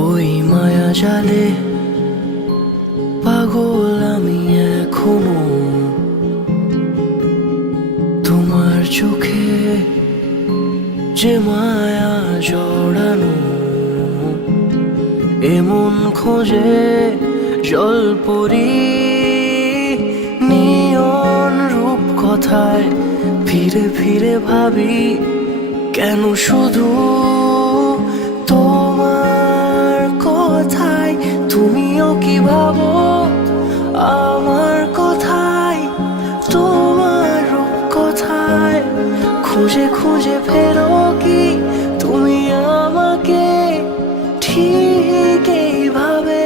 ওই মায়া জালে পাগল আমি এখনো, তোমার চোখে যে মায়া জড়ানো। এমন খোঁজে জলপরি নিয়ন রূপ কথায়, ফিরে ফিরে ভাবি কেন শুধু তোমার কথায়। তুমিও কি ভাবো আমার কথায়, তোমার রূপ কথায়? খুঁজে খুঁজে ফেরো কি তুমি আমাকে ঠিক এইভাবে?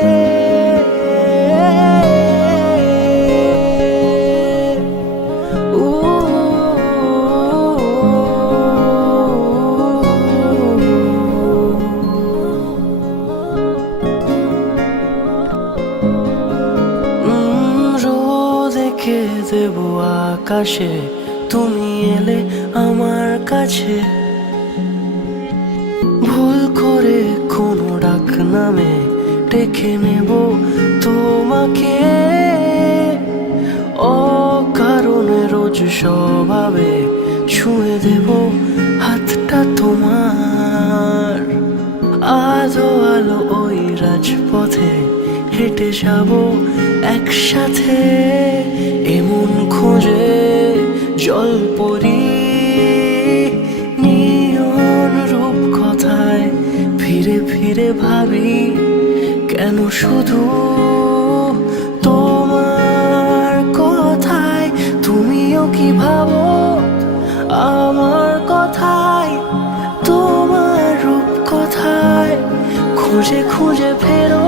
রেখে দেব আকাশে তুমি এলে আমার কাছে। ভুল করে কোনো ডাক নামে ডেকে নেব তোমাকে। অকারণে রোজ স্বভাবে ছুঁয়ে দেব হাতটা তোমার। আলো আলো ওই রাজপথে হেঁটে যাব একসাথে। এমন খোঁজে জলপরি নিয়ন রূপ কথায়, ফিরে ফিরে ভাবি কেন শুধু তোমার কথায়। তুমিও কি ভাবো আমার কথায়, তোমার রূপ কথায়? খুঁজে খুঁজে ফেরো